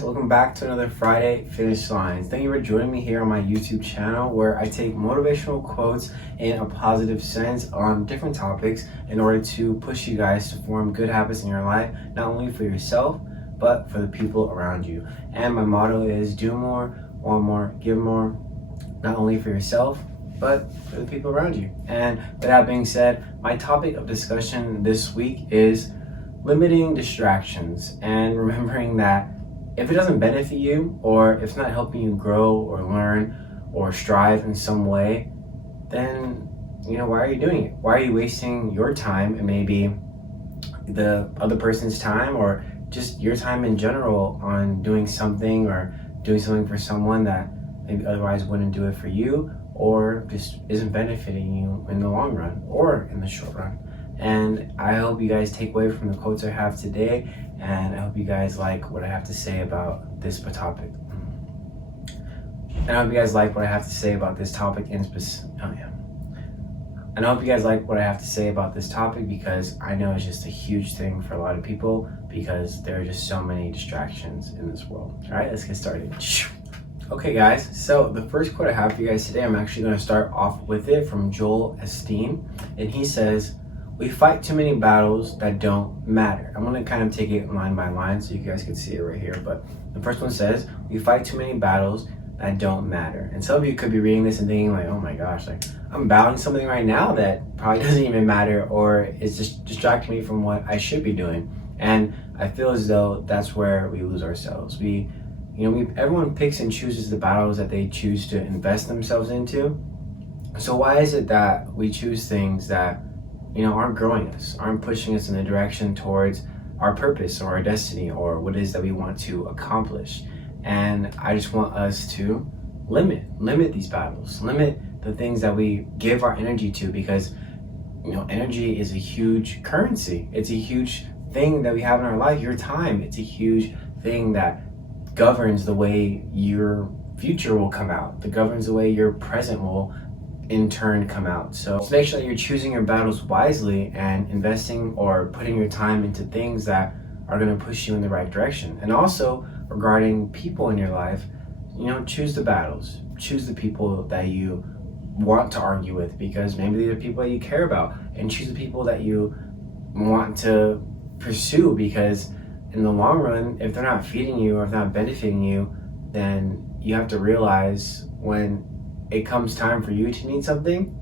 guys, welcome back to another Friday Finish Lines. Thank you for joining me here on my YouTube channel where I take motivational quotes in a positive sense on different topics in order to push you guys to form good habits in your life, not only for yourself, but for the people around you. And my motto is do more, want more, give more, not only for yourself, but for the people around you. And with that being said, my topic of discussion this week is limiting distractions and remembering that if it doesn't benefit you or if it's not helping you grow or learn or strive in some way, then why are you doing it? Why are you wasting your time and maybe the other person's time or just your time in general on doing something or doing something for someone that maybe otherwise wouldn't do it for you or just isn't benefiting you in the long run or in the short run? And I hope you guys take away from the quotes I have today, and I hope you guys like what I have to say about this topic. And I hope you guys like what I have to say about this topic And I hope you guys like what I have to say about this topic because I know it's just a huge thing for a lot of people because there are just so many distractions in this world. All right, let's get started. Okay guys, so the first quote I have for you guys today, I'm actually going to start off with it from Joel Osteen, and he says, "We fight too many battles that don't matter." I'm going to kind of take it line by line so you guys can see it right here, but the first one says, "We fight too many battles that don't matter." And some of you could be reading this and thinking like, oh my gosh, like I'm battling something right now that probably doesn't even matter or it's just distracting me from what I should be doing. And I feel as though that's where we lose ourselves. Everyone picks and chooses the battles that they choose to invest themselves into. So why is it that we choose things that aren't growing us, aren't pushing us in a direction towards our purpose or our destiny or what it is that we want to accomplish? And I just want us to limit these battles, limit the things that we give our energy to, because energy is a huge currency. It's a huge thing that we have in our life. Your time, it's a huge thing that governs the way your future will come out, that governs the way your present will in turn come out. So just make sure that you're choosing your battles wisely and investing or putting your time into things that are going to push you in the right direction. And also regarding people in your life, choose the battles, choose the people that you want to argue with because maybe these are people that you care about, and choose the people that you want to pursue because in the long run, if they're not feeding you or if they're not benefiting you, then you have to realize when it comes time for you to need something,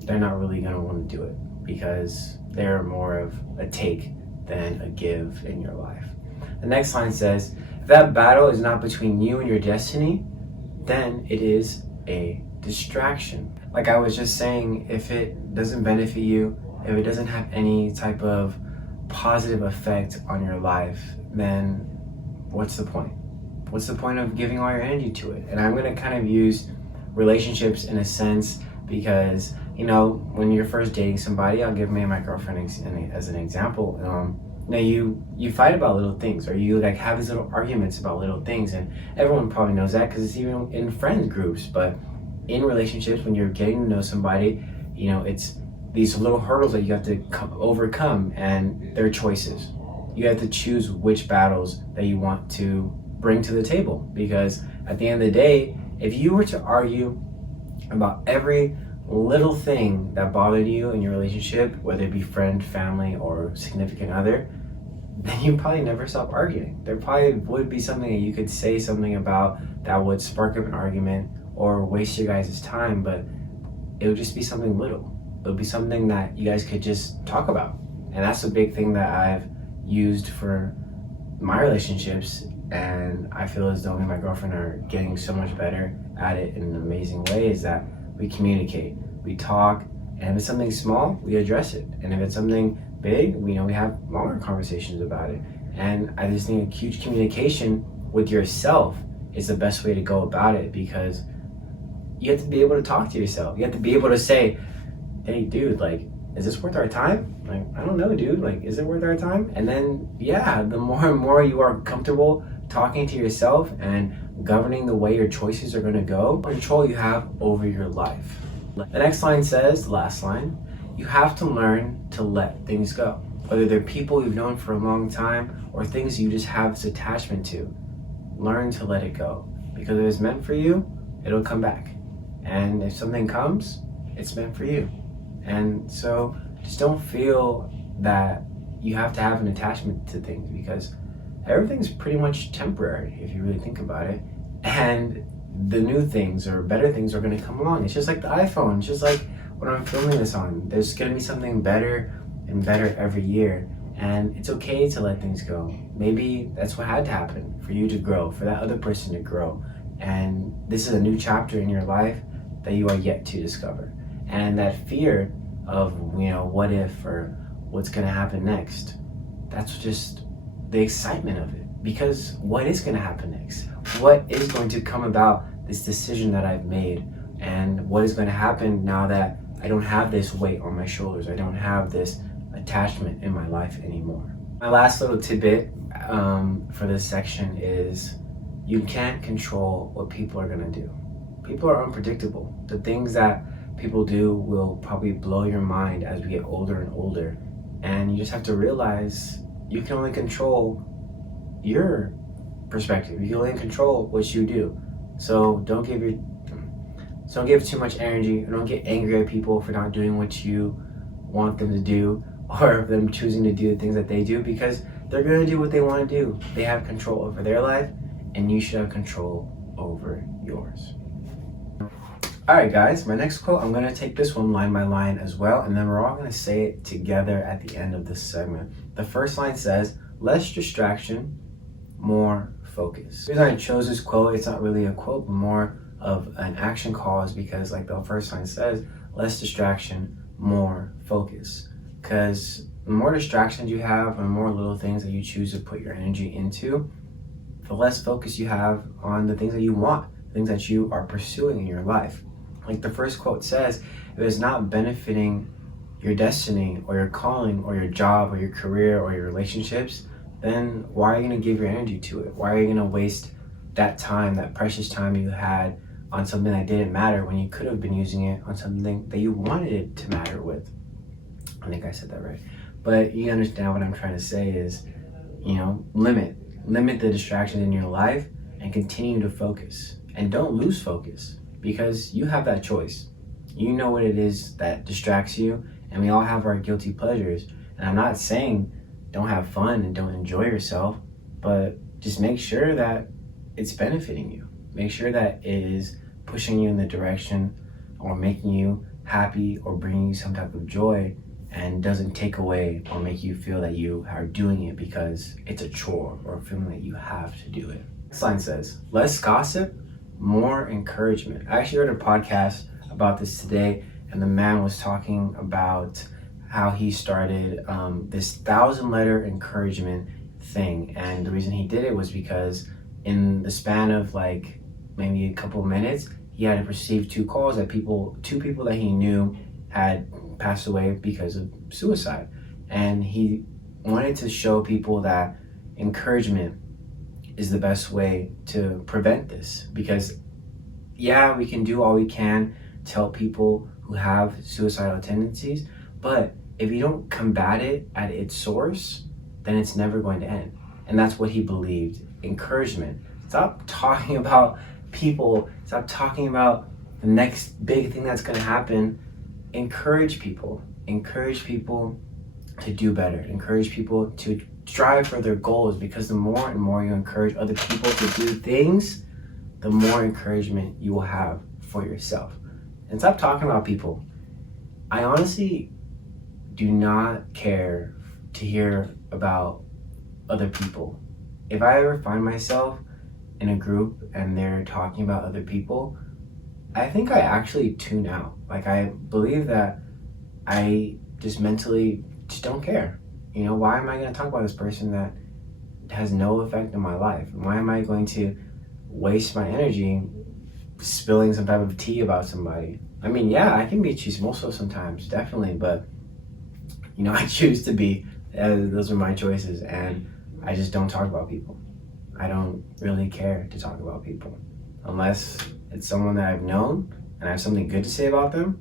they're not really going to want to do it because they're more of a take than a give in your life. The next line says, "If that battle is not between you and your destiny, then it is a distraction." Like I was just saying, if it doesn't benefit you, if it doesn't have any type of positive effect on your life, then what's the point? What's the point of giving all your energy to it? And I'm going to kind of use relationships in a sense because when you're first dating somebody, I'll give me and my girlfriend as an example. You fight about little things, or you have these little arguments about little things, and everyone probably knows that because it's even in friend groups. But in relationships, when you're getting to know somebody, it's these little hurdles that you have to overcome, and their choices. You have to choose which battles that you want to bring to the table, because at the end of the day, if you were to argue about every little thing that bothered you in your relationship, whether it be friend, family, or significant other, then you probably never stop arguing. There probably would be something that you could say something about that would spark up an argument or waste your guys' time, but it would just be something little. It would be something that you guys could just talk about. And that's a big thing that I've used for my relationships, and I feel as though me and my girlfriend are getting so much better at it in an amazing way, is that we communicate, we talk, and if it's something small, we address it. And if it's something big, we have longer conversations about it. And I just think a huge communication with yourself is the best way to go about it, because you have to be able to talk to yourself. You have to be able to say, hey dude, is this worth our time? I don't know, dude, is it worth our time? And then, the more and more you are comfortable talking to yourself and governing the way your choices are going to go, control you have over your life. The next line says, the last line, you have to learn to let things go. Whether they're people you've known for a long time or things you just have this attachment to, learn to let it go. Because if it's meant for you, it'll come back. And if something comes, it's meant for you. And so just don't feel that you have to have an attachment to things, because everything's pretty much temporary if you really think about it. And the new things or better things are going to come along. It's just like the iPhone. It's just like what I'm filming this on. There's going to be something better and better every year. And it's okay to let things go. Maybe that's what had to happen for you to grow, for that other person to grow. And this is a new chapter in your life that you are yet to discover. And that fear of, what if or what's going to happen next, that's just the excitement of it. Because what is going to happen next? What is going to come about this decision that I've made? And what is going to happen now that I don't have this weight on my shoulders? I don't have this attachment in my life anymore. My last little tidbit for this section is you can't control what people are going to do. People are unpredictable. The things that people do will probably blow your mind as we get older and older. And you just have to realize you can only control your perspective. You can only control what you do. So don't give too much energy, or don't get angry at people for not doing what you want them to do, or them choosing to do the things that they do, because they're going to do what they want to do. They have control over their life, and you should have control over yours. Alright guys, my next quote, I'm going to take this one line by line as well, and then we're all going to say it together at the end of this segment. The first line says, less distraction, more focus. The reason I chose this quote, it's not really a quote, but more of an action call, is because like the first line says, less distraction, more focus. Because the more distractions you have and the more little things that you choose to put your energy into, the less focus you have on the things that you want, things that you are pursuing in your life. Like the first quote says, if it's not benefiting your destiny or your calling or your job or your career or your relationships, then why are you going to give your energy to it? Why are you going to waste that time, that precious time you had on something that didn't matter, when you could have been using it on something that you wanted it to matter with? I think I said that right. But you understand what I'm trying to say is, limit the distractions in your life and continue to focus. And don't lose focus, because you have that choice. You know what it is that distracts you, and we all have our guilty pleasures. And I'm not saying don't have fun and don't enjoy yourself, but just make sure that it's benefiting you. Make sure that it is pushing you in the direction or making you happy or bringing you some type of joy, and doesn't take away or make you feel that you are doing it because it's a chore or a feeling that you have to do it. This line says, less gossip, more encouragement. I actually heard a podcast about this today, and the man was talking about how he started this 1,000-letter encouragement thing. And the reason he did it was because in the span of like maybe a couple of minutes, he had to receive 2 calls that two people that he knew had passed away because of suicide. And he wanted to show people that encouragement is the best way to prevent this. Because we can do all we can to help people who have suicidal tendencies, but if you don't combat it at its source, then it's never going to end. And that's what he believed. Encouragement. Stop talking about people. Stop talking about the next big thing that's going to happen. Encourage people. Encourage people to do better. Encourage people to strive for their goals, because the more and more you encourage other people to do things, the more encouragement you will have for yourself. And stop talking about people. I honestly do not care to hear about other people. If I ever find myself in a group and they're talking about other people, I think I actually tune out. Like, I believe that I just mentally just don't care. Why am I going to talk about this person that has no effect on my life? Why am I going to waste my energy spilling some type of tea about somebody? I mean, I can be chismoso sometimes, definitely, but I choose to be. Those are my choices, and I just don't talk about people. I don't really care to talk about people unless it's someone that I've known and I have something good to say about them.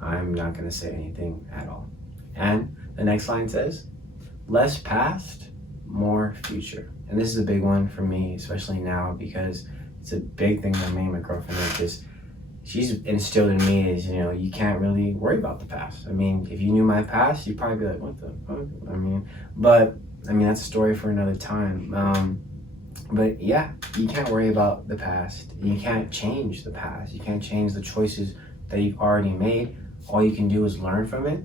I'm not going to say anything at all. And the next line says, less past, more future. And this is a big one for me, especially now, because it's a big thing that me and my girlfriend are just, she's instilled in me is, you can't really worry about the past. I mean, if you knew my past, you'd probably be like, what the fuck? But that's a story for another time. But yeah, you can't worry about the past. You can't change the past. You can't change the choices that you've already made. All you can do is learn from it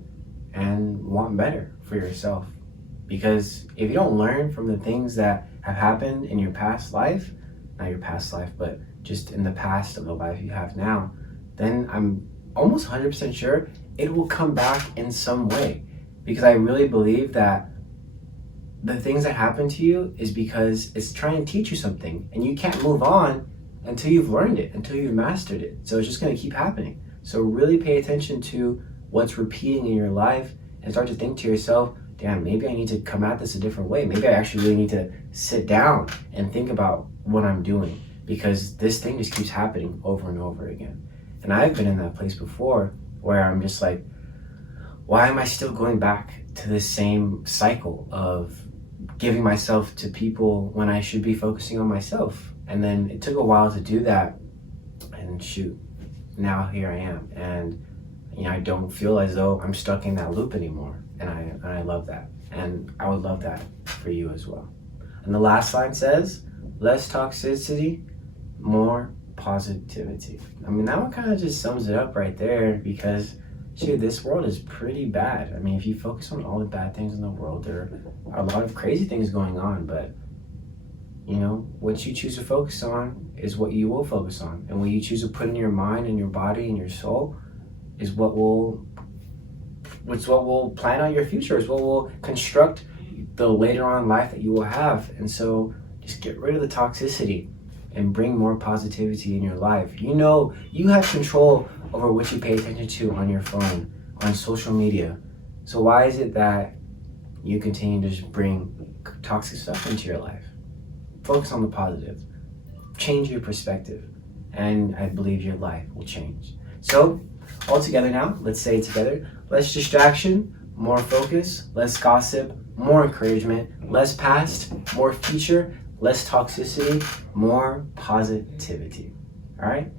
and want better for yourself. Because if you don't learn from the things that have happened in your past life, not your past life, but just in the past of the life you have now, then I'm almost 100% sure it will come back in some way. Because I really believe that the things that happen to you is because it's trying to teach you something, and you can't move on until you've learned it, until you've mastered it. So it's just going to keep happening. So really pay attention to what's repeating in your life and start to think to yourself, damn, maybe I need to come at this a different way. Maybe I actually really need to sit down and think about what I'm doing, because this thing just keeps happening over and over again. And I've been in that place before where I'm just like, why am I still going back to the same cycle of giving myself to people when I should be focusing on myself? And then it took a while to do that, and shoot, now here I am. And I don't feel as though I'm stuck in that loop anymore. And I love that. And I would love that for you as well. And the last line says, less toxicity, more positivity. That one kind of just sums it up right there, because shoot, this world is pretty bad. If you focus on all the bad things in the world, there are a lot of crazy things going on, but what you choose to focus on is what you will focus on. And what you choose to put in your mind and your body and your soul is what will plan out your future, is what will construct the later on life that you will have. And so just get rid of the toxicity and bring more positivity in your life. You have control over what you pay attention to on your phone, on social media. So why is it that you continue to just bring toxic stuff into your life? Focus on the positive. Change your perspective, and I believe your life will change. So all together now, let's say it together. Less distraction, more focus. Less gossip, more encouragement. Less past, more future. Less toxicity, more positivity. All right?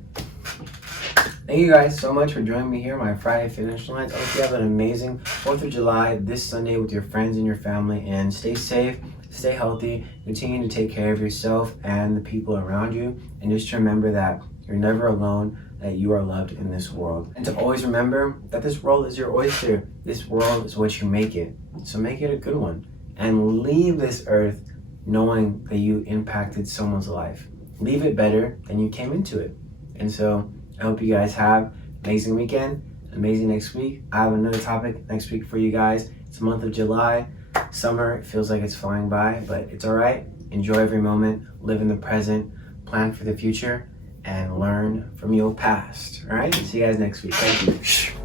Thank you guys so much for joining me here on my Friday Finish Lines. I hope you have an amazing 4th of July this Sunday with your friends and your family. And stay safe, stay healthy, continue to take care of yourself and the people around you. And just remember that you're never alone, that you are loved in this world. And to always remember that this world is your oyster. This world is what you make it. So make it a good one. And leave this earth knowing that you impacted someone's life. Leave it better than you came into it. And so I hope you guys have an amazing weekend, amazing next week. I have another topic next week for you guys. It's the month of July. Summer, it feels like it's flying by, but it's all right. Enjoy every moment, live in the present, plan for the future, and learn from your past. All right? See you guys next week. Thank you.